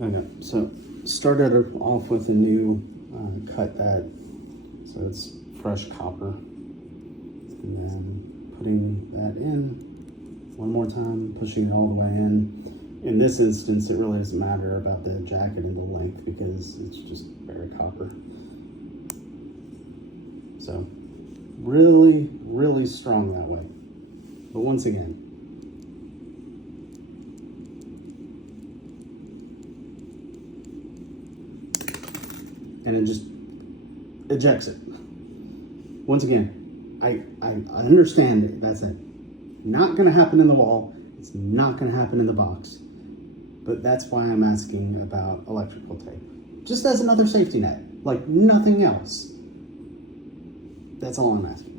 Okay, so started off with a new cut that, so it's fresh copper, and then putting that in one more time, pushing it all the way in. In this instance, it really doesn't matter about the jacket and the length because it's just bare copper. So really, really strong that way. But once again, and it just ejects it. Once again, I understand it. That's it. Not going to happen in the wall. It's not going to happen in the box. But that's why I'm asking about electrical tape. Just as another safety net, like nothing else. That's all I'm asking.